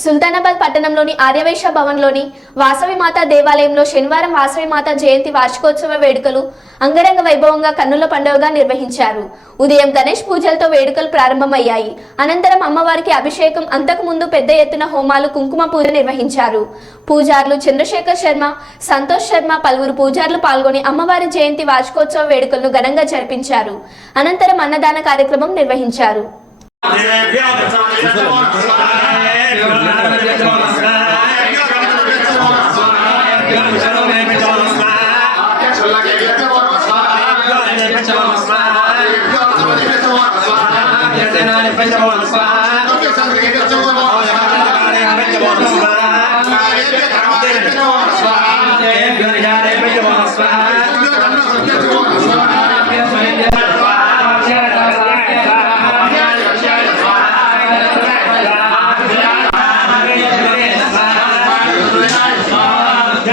సుల్తానాబాద్ పట్టణంలోని ఆర్యవేశ భవన్లోని వాసవిమాత దేవాలయంలో శనివారం వాసవిమాత జయంతి వార్షికోత్సవ వేడుకలు అంగరంగ వైభవంగా కన్నుల పండుగగా నిర్వహించారు. ఉదయం గణేష్ పూజలతో వేడుకలు ప్రారంభమయ్యాయి. అనంతరం అమ్మవారికి అభిషేకం అంతకు ముందు పెద్ద ఎత్తున హోమాలు కుంకుమ పూజ నిర్వహించారు. పూజారులు చంద్రశేఖర్ శర్మ సంతోష్ శర్మ పలువురు పూజారులు పాల్గొని అమ్మవారి జయంతి వార్షికోత్సవ వేడుకలను ఘనంగా జరిపించారు. అనంతరం అన్నదాన కార్యక్రమం నిర్వహించారు. Gracias.